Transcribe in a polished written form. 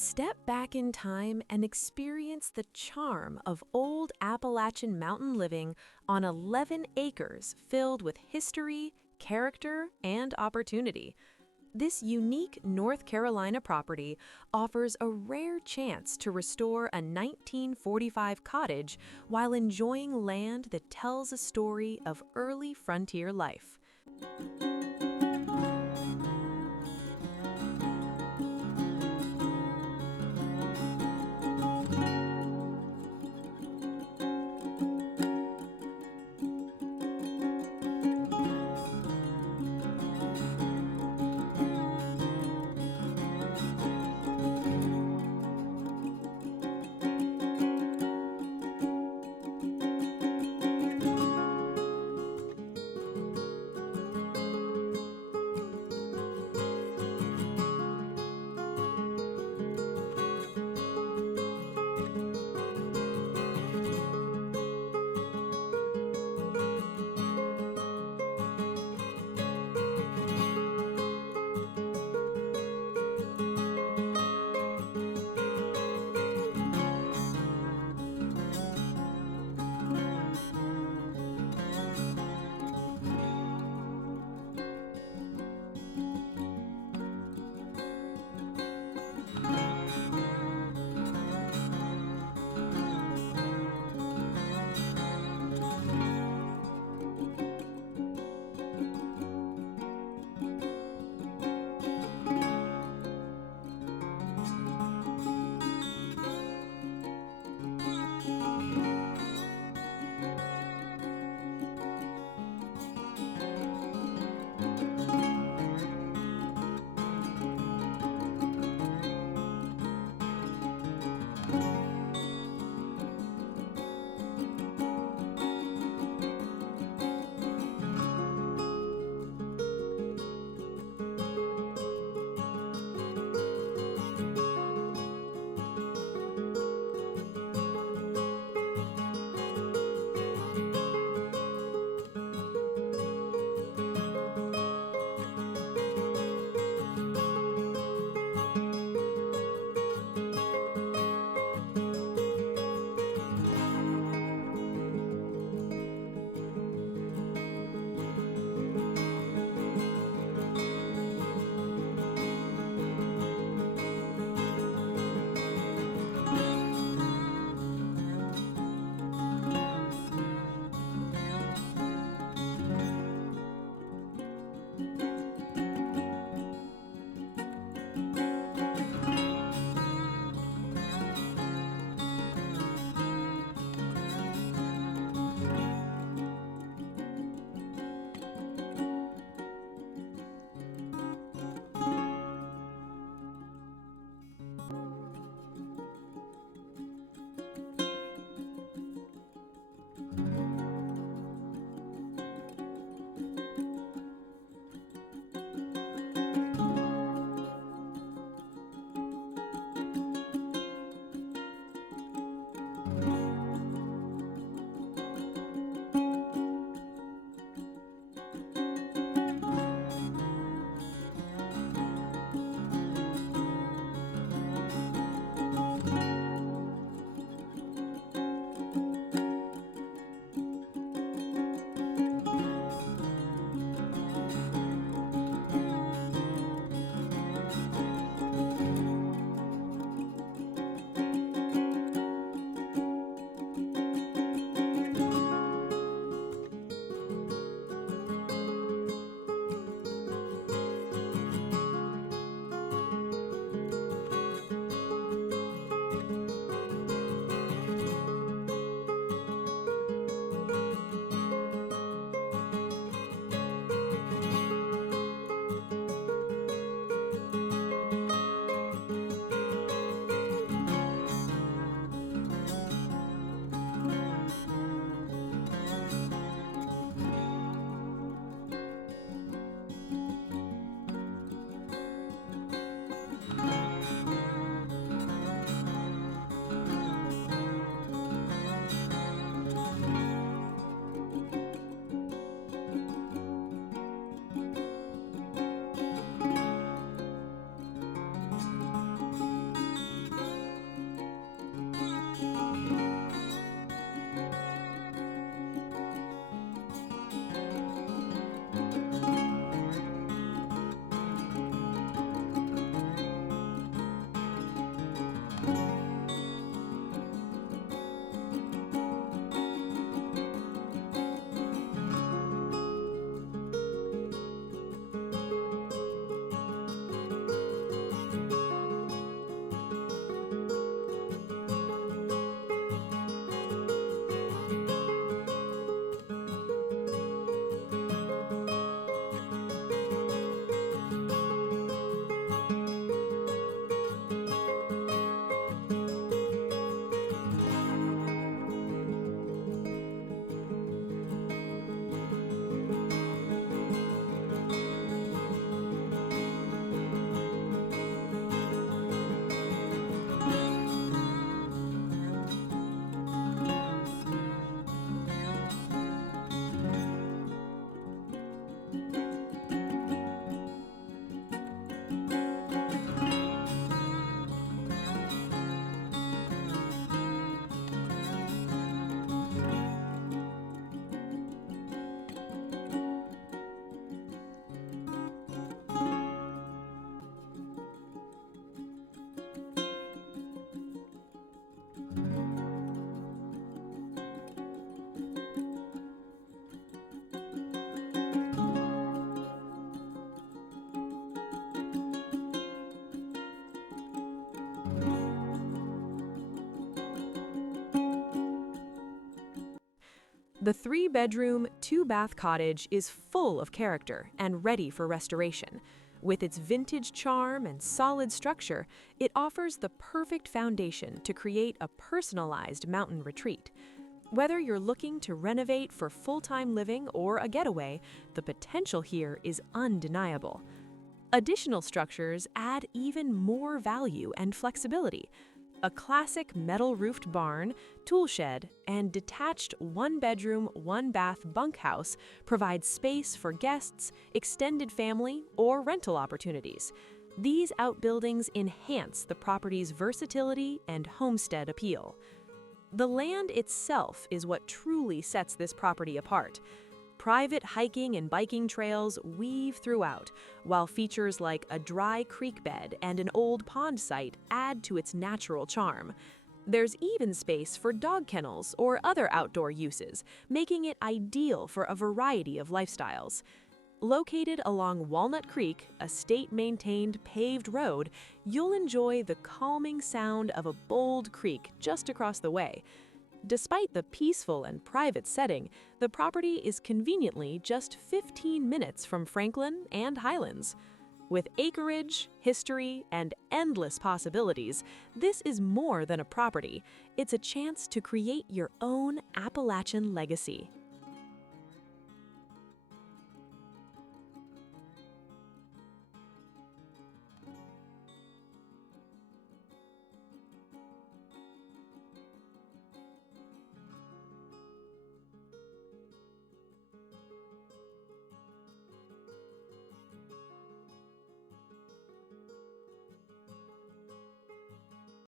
Step back in time and experience the charm of old Appalachian mountain living on 11 acres filled with history, character, and opportunity. This unique North Carolina property offers a rare chance to restore a 1945 cottage while enjoying land that tells a story of early frontier life. The 3-bedroom, 2-bath cottage is full of character and ready for restoration. With its vintage charm and solid structure, it offers the perfect foundation to create a personalized mountain retreat. Whether you're looking to renovate for full-time living or a getaway, the potential here is undeniable. Additional structures add even more value and flexibility. A classic metal-roofed barn, tool shed, and detached 1-bedroom, 1-bath bunkhouse provide space for guests, extended family, or rental opportunities. These outbuildings enhance the property's versatility and homestead appeal. The land itself is what truly sets this property apart. Private hiking and biking trails weave throughout, while features like a dry creek bed and an old pond site add to its natural charm. There's even space for dog kennels or other outdoor uses, making it ideal for a variety of lifestyles. Located along Walnut Creek, a state-maintained paved road, you'll enjoy the calming sound of a bold creek just across the way. Despite the peaceful and private setting, the property is conveniently just 15 minutes from Franklin and Highlands. With acreage, history, and endless possibilities, this is more than a property. It's a chance to create your own Appalachian legacy.